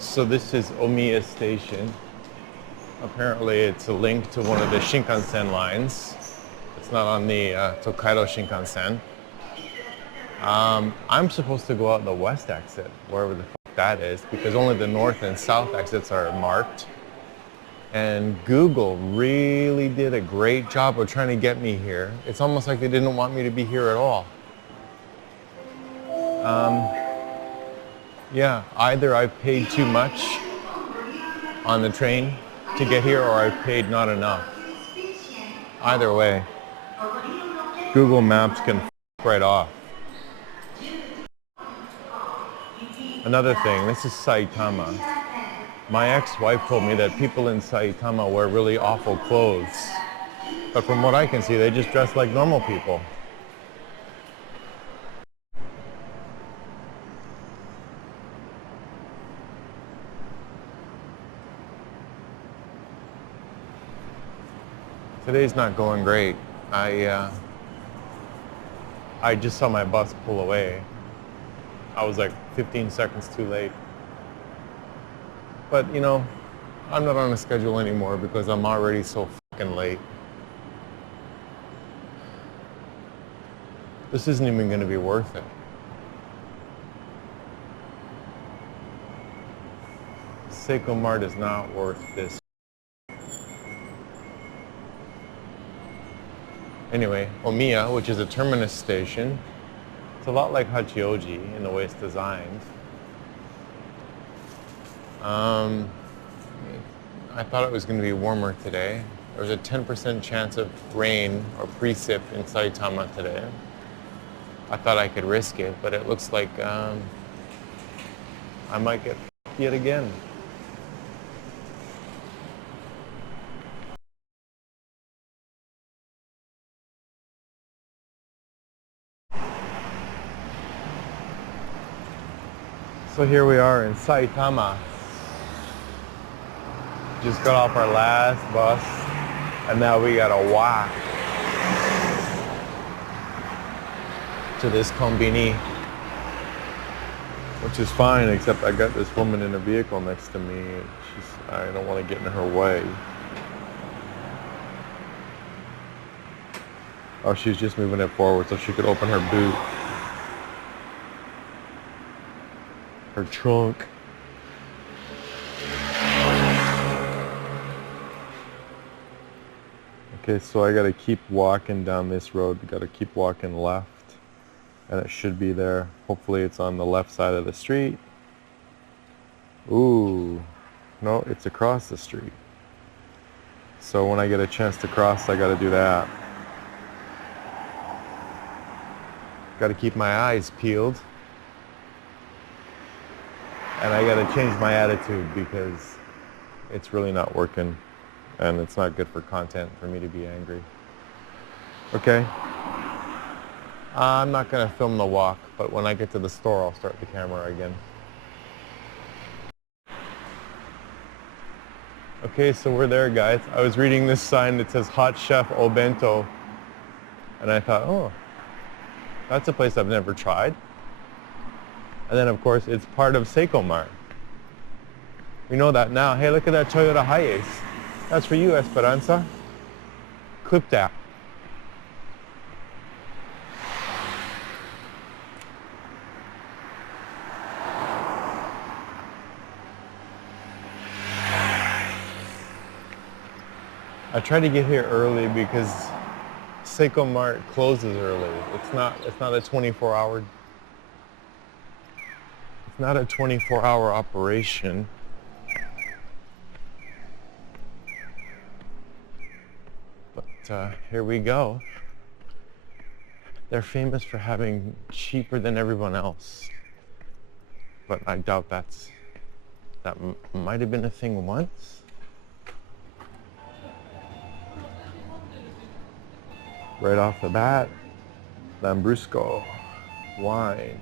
So this is Omiya Station. Apparently it's a link to one of the Shinkansen lines. It's not on the Tokaido Shinkansen. I'm supposed to go out the west exit, wherever the fuck that is, because only the north and south exits are marked. And Google really did a great job of trying to get me here. It's almost like they didn't want me to be here at all. Yeah, either I paid too much on the train to get here or I paid not enough. Either way, Google Maps can f right off. Another thing, this is Saitama. My ex-wife told me that people in Saitama wear really awful clothes. But from what I can see, they just dress like normal people. Today's not going great. I just saw my bus pull away. I was like 15 seconds too late. But you know, I'm not on a schedule anymore because I'm already so fucking late. This isn't even going to be worth it. Seicomart is not worth this. Anyway, Omiya, which is a terminus station, it's a lot like Hachioji in the way it's designed. I thought it was going to be warmer today. There was a 10% chance of rain or precip in Saitama today. I thought I could risk it, but it looks like I might get f***ed yet again. So here we are in Saitama. Just got off our last bus, and now we gotta walk to this kombini, which is fine, except I got this woman in a vehicle next to me. I don't want to get in her way. Oh, she's just moving it forward so she could open her boot. Her trunk. Okay, so I gotta keep walking down this road. Gotta keep walking left, and it should be there. Hopefully it's on the left side of the street. Ooh, no, it's across the street. So when I get a chance to cross, I gotta do that. Gotta keep my eyes peeled. And I gotta change my attitude because it's really not working and it's not good for content for me to be angry. Okay. I'm not gonna film the walk, but when I get to the store, I'll start the camera again. Okay, so we're there, guys. I was reading this sign that says Hot Chef Obento, and I thought, oh, that's a place I've never tried. And then, of course, it's part of Seicomart. We know that now. Hey, look at that Toyota Hiace. That's for you, Esperanza. Clip that. I try to get here early because Seicomart closes early. It's not a 24-hour. It's not a 24-hour operation. But here we go. They're famous for having cheaper than everyone else. But I doubt that might have been a thing once. Right off the bat, Lambrusco, wine,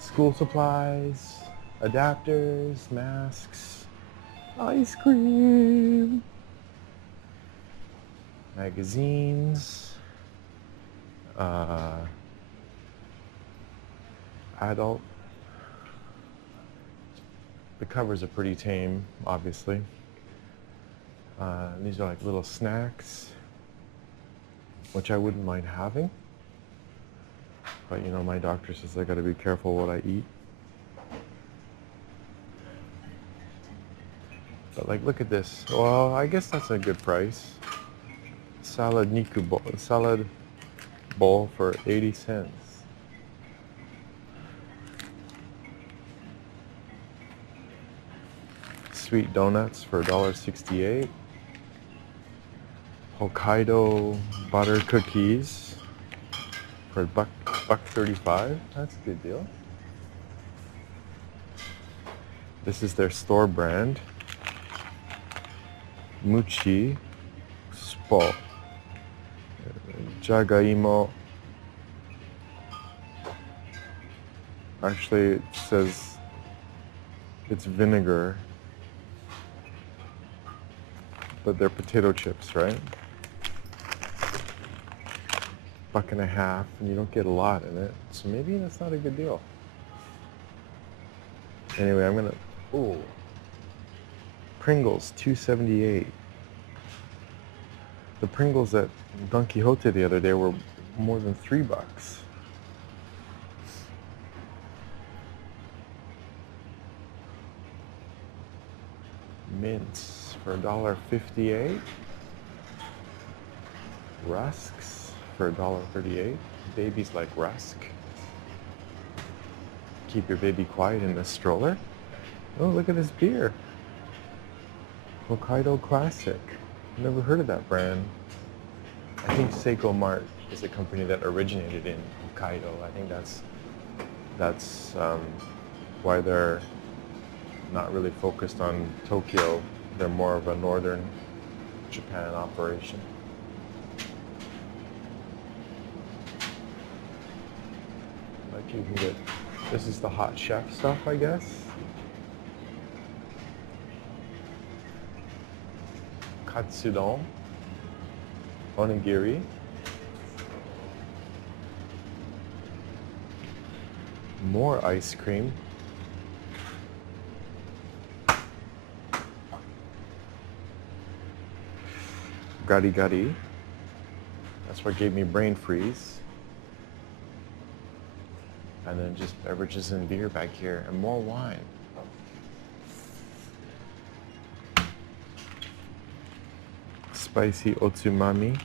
school supplies, adapters, masks, ice cream, magazines, adult The covers are pretty tame, obviously. These are like little snacks, which I wouldn't mind having. But you know, my doctor says I gotta be careful what I eat. But like, look at this. Well, I guess that's a good price. Salad bowl for 80 cents. Sweet donuts for $1.68. Hokkaido butter cookies for $1.35. That's a good deal. This is their store brand. Muchi Spo. Jagaimo. Actually, it says it's vinegar, but they're potato chips, right? $1.50, and you don't get a lot in it, so maybe that's not a good deal. Anyway, I'm gonna, ooh, Pringles, $2.78. The Pringles at Don Quixote the other day were more than $3. Mints for $1.58. Rusks for $1.38. Babies like rusk. Keep your baby quiet in the stroller. Oh, look at this beer. Hokkaido Classic. Never heard of that brand. I think Seicomart is a company that originated in Hokkaido. I think that's why they're not really focused on Tokyo. They're more of a northern Japan operation. Like you can get, this is the hot chef stuff, I guess. Katsudon, onigiri, more ice cream, gari gari, that's what gave me brain freeze, and then just beverages and beer back here, and more wine. Spicy otsumami.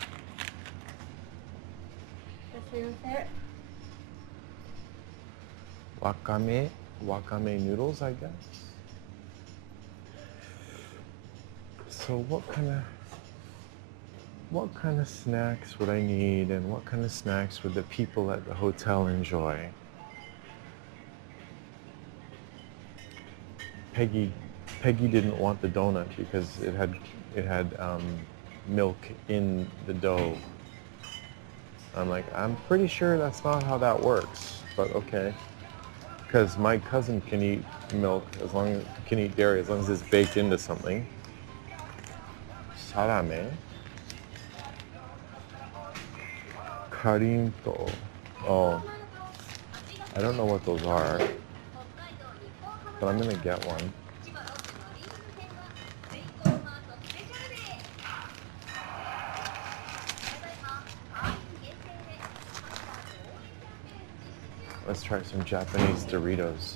Wakame noodles, I guess. So what kind of snacks would I need, and what kind of snacks would the people at the hotel enjoy? Peggy didn't want the donut because it had milk in the dough. I'm like, I'm pretty sure that's not how that works, but okay. Because my cousin can eat milk can eat dairy as long as it's baked into something. Sarame. Karinto. Oh, I don't know what those are, but I'm gonna get one. Let's try some Japanese Doritos.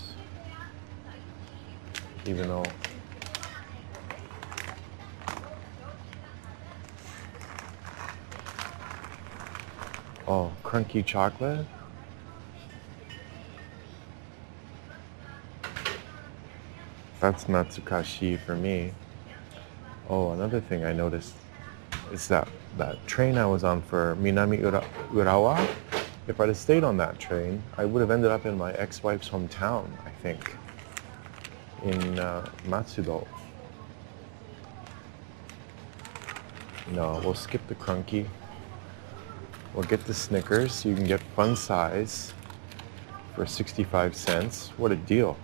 Even though oh, crunchy chocolate. That's Natsukashi for me. Oh, another thing I noticed is that train I was on for Minami Urawa, if I'd have stayed on that train, I would have ended up in my ex-wife's hometown, I think, in Matsudo. No, we'll skip the crunky. We'll get the Snickers. You can get fun size for 65 cents. What a deal.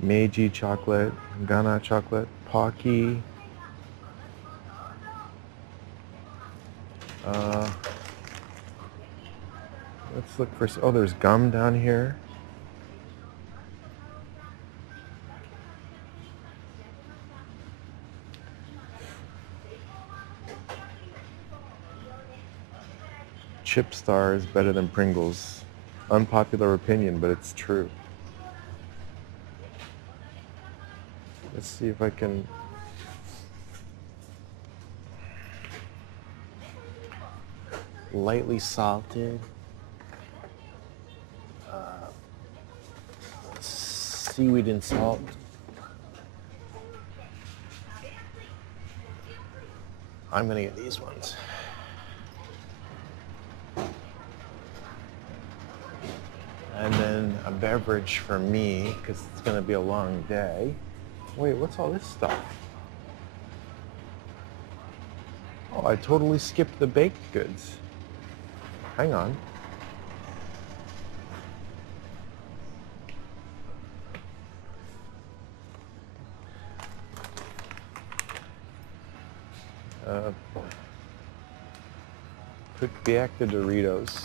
Meiji chocolate, Ghana chocolate, Pocky. Let's look for, oh, there's gum down here. Chip Star is better than Pringles. Unpopular opinion, but it's true. Let's see if I can... Lightly salted. Seaweed and salt. I'm gonna get these ones. And then a beverage for me, because it's gonna be a long day. Wait, what's all this stuff? Oh, I totally skipped the baked goods. Hang on. Quick back the Doritos.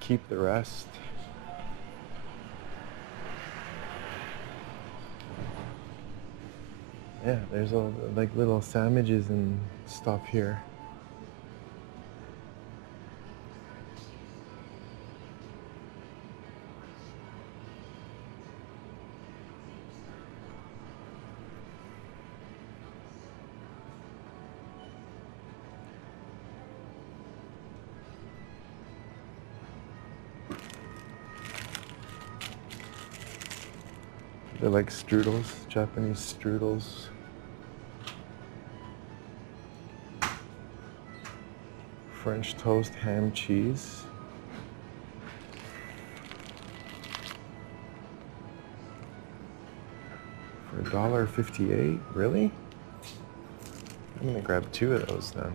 Keep the rest. Yeah, there's all like little sandwiches and stuff here. They're like strudels, Japanese strudels. French toast, ham, cheese. For $1.58, really? I'm gonna grab 2 of those then.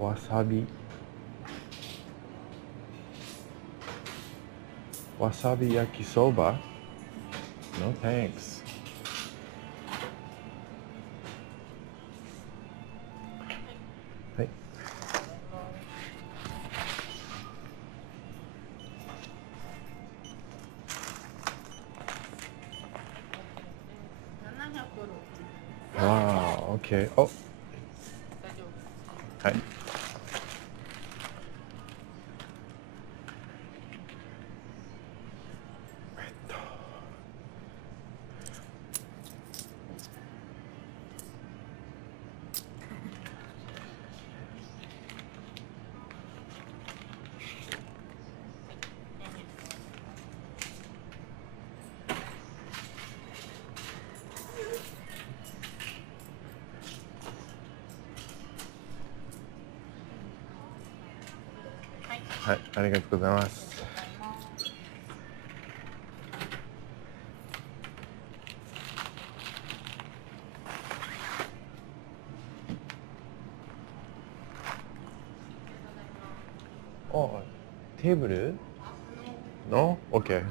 Wasabi. Wasabi yakisoba. No thanks. Hey. Wow, okay. Oh. Hi. Hi, ありがとうございます。Oh, table? No? Okay.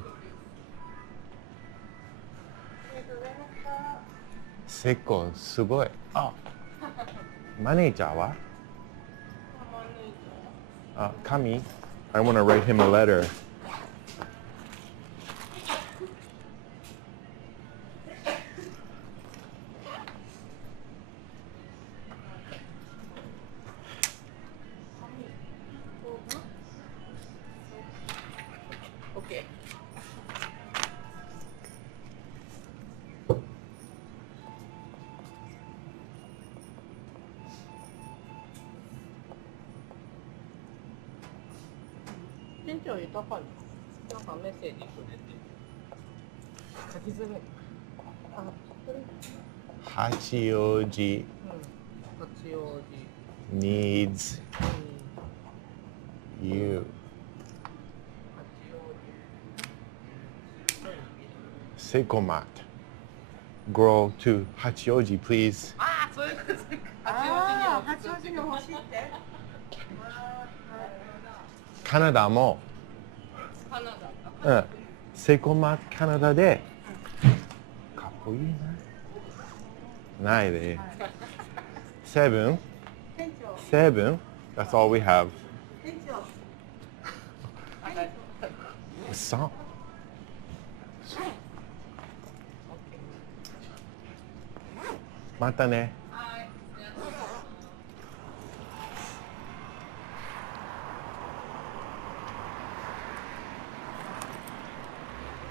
セコすごい。あ、マネージャーは？あ、紙 I want to write him a letter. Okay. 진짜 이따가 약간 메시지 보냈대. 같이 쓰네. 아, 그래. Hachioji 같이 오지. needs you. 같이 오지. Seicomart. Grow to Hachioji, please. 아, 소유 같이 오지는 멋있대. カナダも、하나다. うん、セイコーマートカナダで、かっこいいな。ないで。7? 7? That's all we have. 嘘。Mata ne. はい。おやすみなさい。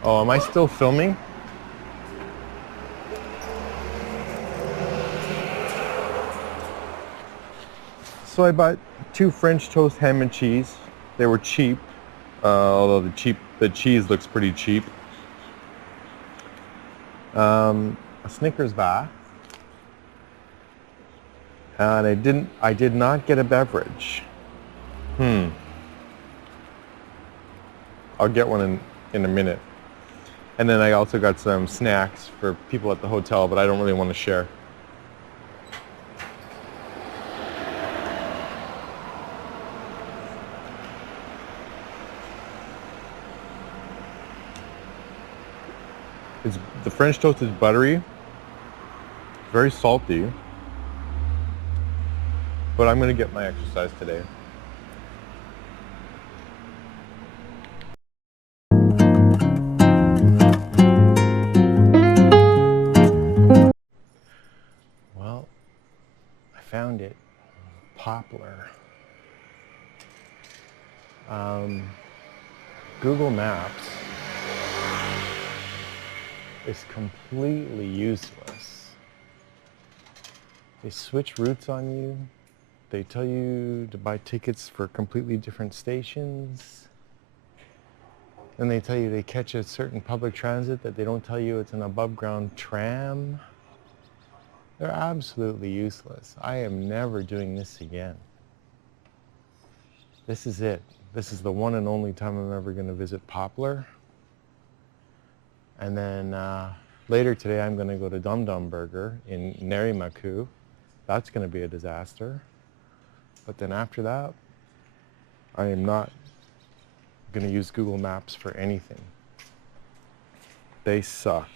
Oh, am I still filming? So I bought 2 French toast ham and cheese. They were cheap, although the cheese looks pretty cheap. A Snickers bar, and I did not get a beverage. I'll get one in a minute. And then I also got some snacks for people at the hotel, but I don't really want to share. The French toast is buttery, very salty, but I'm going to get my exercise today. Well, I found it. Poplar. Google Maps is completely useless. They switch routes on you. They tell you to buy tickets for completely different stations. And they tell you to catch a certain public transit that they don't tell you it's an above ground tram. They're absolutely useless. I am never doing this again. This is it. This is the one and only time I'm ever going to visit Poplar. And then later today I'm going to go to Dum Dum Burger in Nerima. That's going to be a disaster. But then after that, I am not going to use Google Maps for anything. They suck.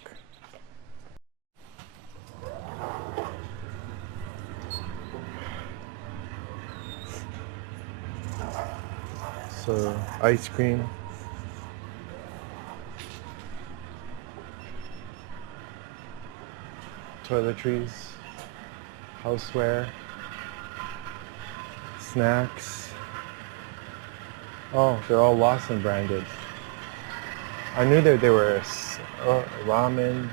So, ice cream. Toiletries. Houseware. Snacks. Oh, they're all Lawson branded. I knew that they were ramen,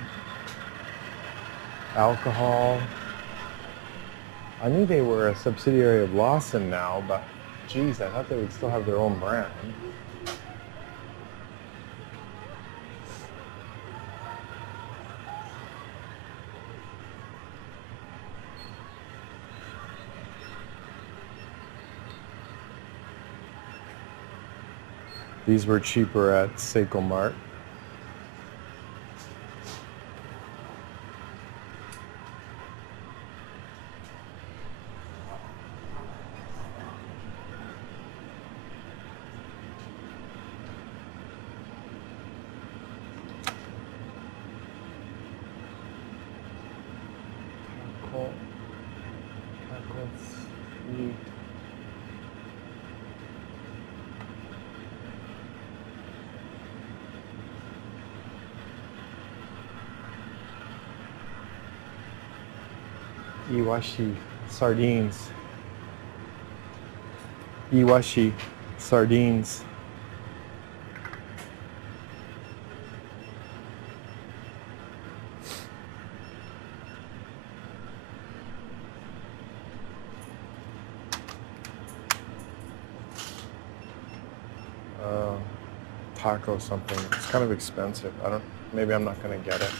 alcohol. I knew they were a subsidiary of Lawson now, but geez, I thought they would still have their own brand. These were cheaper at Seicomart. Iwashi sardines. Iwashi sardines. Taco something. It's kind of expensive. Maybe I'm not gonna get it.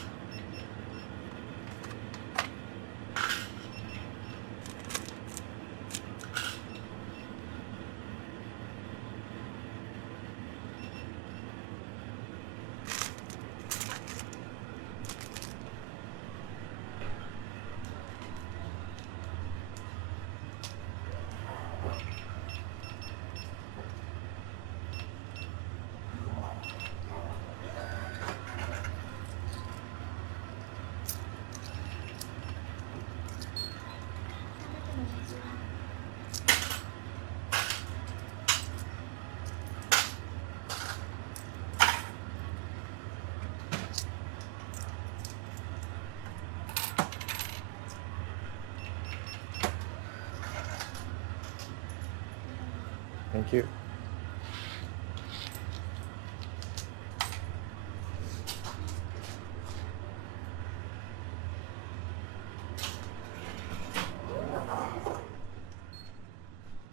Thank you.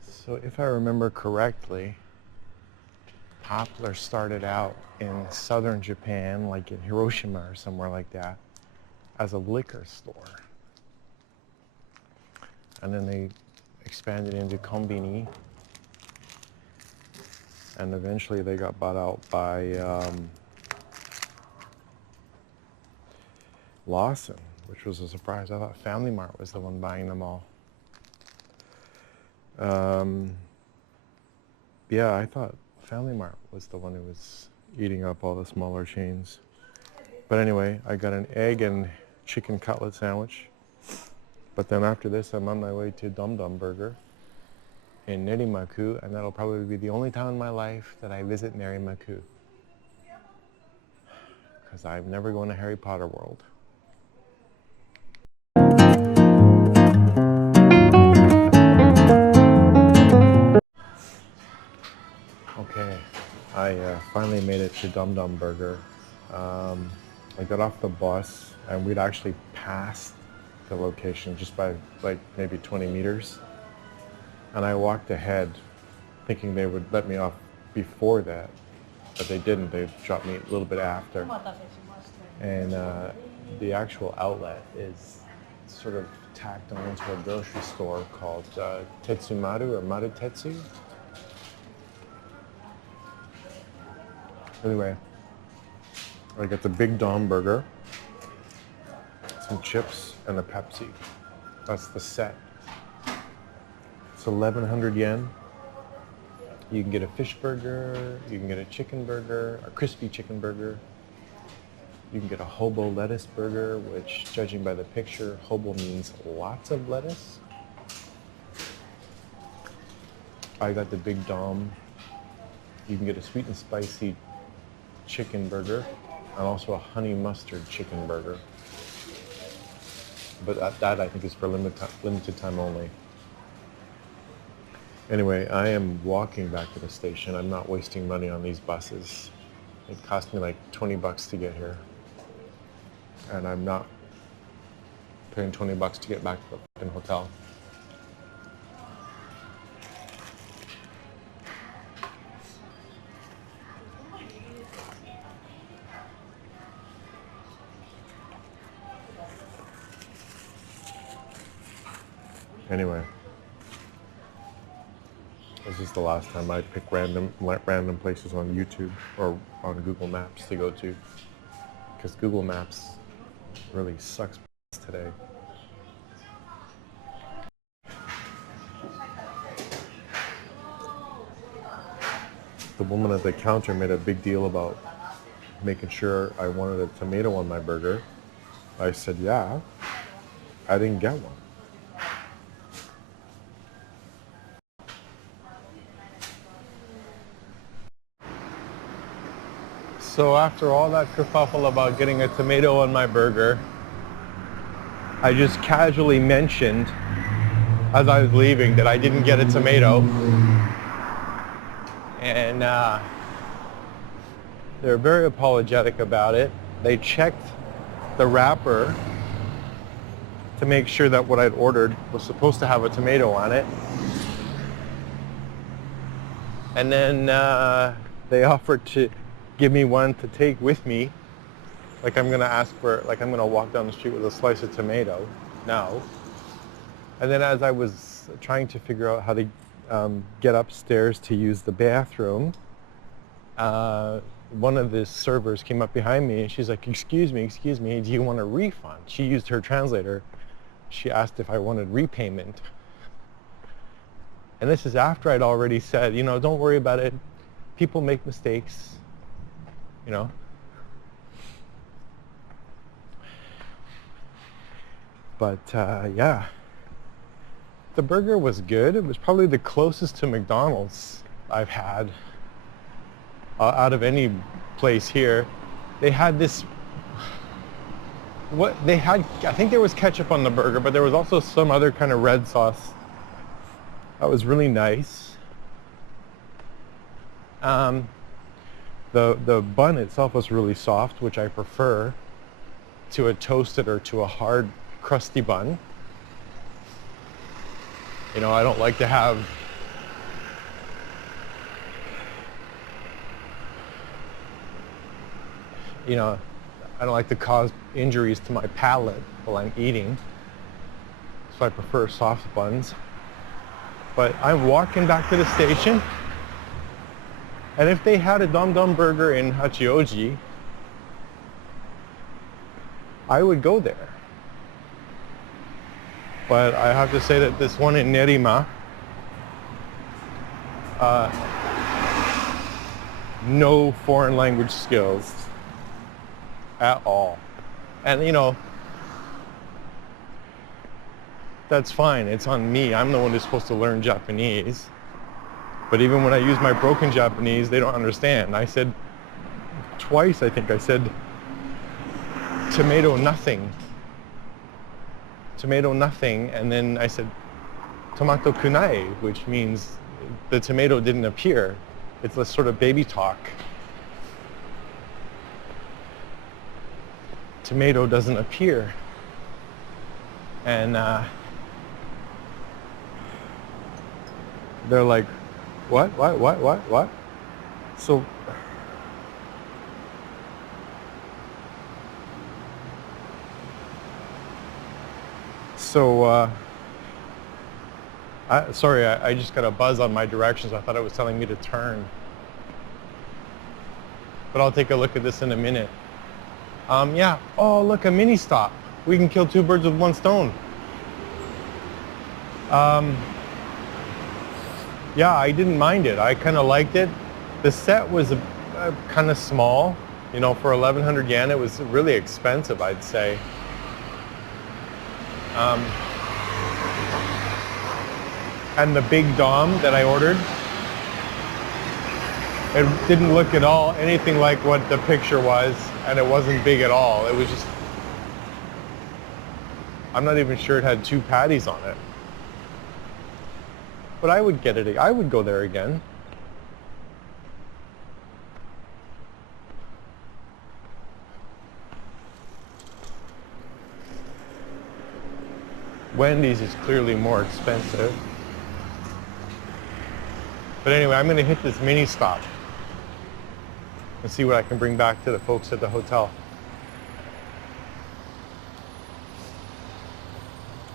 So if I remember correctly, Poplar started out in southern Japan, like in Hiroshima or somewhere like that, as a liquor store. And then they expanded into kombini. And eventually they got bought out by Lawson, which was a surprise. I thought Family Mart was the one buying them all. Yeah, I thought Family Mart was the one who was eating up all the smaller chains. But anyway, I got an egg and chicken cutlet sandwich. But then after this, I'm on my way to Dum Dum Burger in Nerima-ku, and that'll probably be the only time in my life that I visit Nerima-ku. Because I'm never going to Harry Potter World. Okay, I finally made it to Dum Dum Burger. I got off the bus and we'd actually passed the location just by like maybe 20 meters. And I walked ahead thinking they would let me off before that, but they didn't. They dropped me a little bit after. And the actual outlet is sort of tacked onto a grocery store called Tetsumaru or Marutetsu. Anyway, I got the Big Dom Burger, some chips, and a Pepsi. That's the set. It's 1,100 yen. You can get a fish burger, you can get a chicken burger, a crispy chicken burger. You can get a hobo lettuce burger, which, judging by the picture, hobo means lots of lettuce. I got the Big Dom. You can get a sweet and spicy chicken burger and also a honey mustard chicken burger. But that I think is for limited time only. Anyway, I am walking back to the station. I'm not wasting money on these buses. It cost me like 20 bucks to get here. And I'm not paying 20 bucks to get back to the fucking hotel. Anyway, this is the last time I pick random places on YouTube or on Google Maps to go to, because Google Maps really sucks today. The woman at the counter made a big deal about making sure I wanted a tomato on my burger. I said, yeah. I didn't get one. So after all that kerfuffle about getting a tomato on my burger, I just casually mentioned as I was leaving that I didn't get a tomato. And they're very apologetic about it. They checked the wrapper to make sure that what I'd ordered was supposed to have a tomato on it. And then they offered to give me one to take with me. Like I'm gonna walk down the street with a slice of tomato. No. And then as I was trying to figure out how to get upstairs to use the bathroom, one of the servers came up behind me and she's like, excuse me, do you want a refund? She used her translator. She asked if I wanted repayment. And this is after I'd already said, you know, don't worry about it. People make mistakes, you know. But yeah, the burger was good. It was probably the closest to McDonald's I've had out of any place here. They had this, I think there was ketchup on the burger, but there was also some other kind of red sauce that was really nice. The bun itself was really soft, which I prefer to a toasted or to a hard, crusty bun. You know, I don't like to have I don't like to cause injuries to my palate while I'm eating. So I prefer soft buns. But I'm walking back to the station, and if they had a Dum Dum burger in Hachioji, I would go there. But I have to say that this one in Nerima, no foreign language skills at all. And you know, that's fine, it's on me. I'm the one who's supposed to learn Japanese. But even when I use my broken Japanese, they don't understand. I said twice, I think I said tomato nothing. Tomato nothing, and then I said tomato kunai, which means the tomato didn't appear. It's a sort of baby talk. Tomato doesn't appear. And they're like, what? So sorry, I just got a buzz on my directions. I thought it was telling me to turn. But I'll take a look at this in a minute. Yeah, oh look, a Ministop. We can kill two birds with one stone. Yeah, I didn't mind it. I kind of liked it. The set was kind of small. You know, for 1,100 yen, it was really expensive, I'd say. And the big dom that I ordered, it didn't look at all anything like what the picture was, and it wasn't big at all. It was just, I'm not even sure it had 2 patties on it. But I would get it, I would go there again. Wendy's is clearly more expensive. But anyway, I'm going to hit this Ministop and see what I can bring back to the folks at the hotel.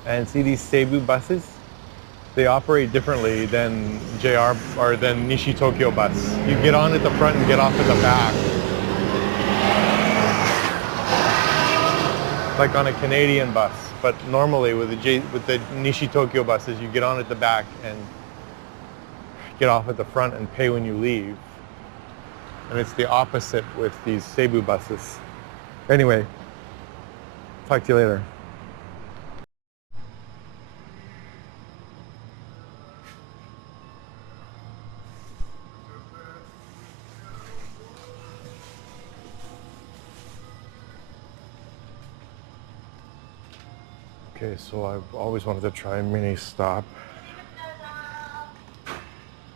And see these Seibu buses? They operate differently than JR or than Nishi Tokyo bus. You get on at the front and get off at the back. Like on a Canadian bus. But normally with the Nishi Tokyo buses, you get on at the back and get off at the front and pay when you leave. And it's the opposite with these Seibu buses. Anyway, talk to you later. Okay, so I've always wanted to try Ministop.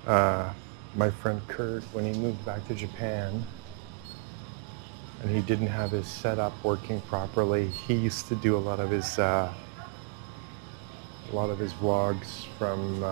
My friend Kurt, when he moved back to Japan, and he didn't have his setup working properly, he used to do a lot of his vlogs from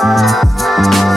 Bye.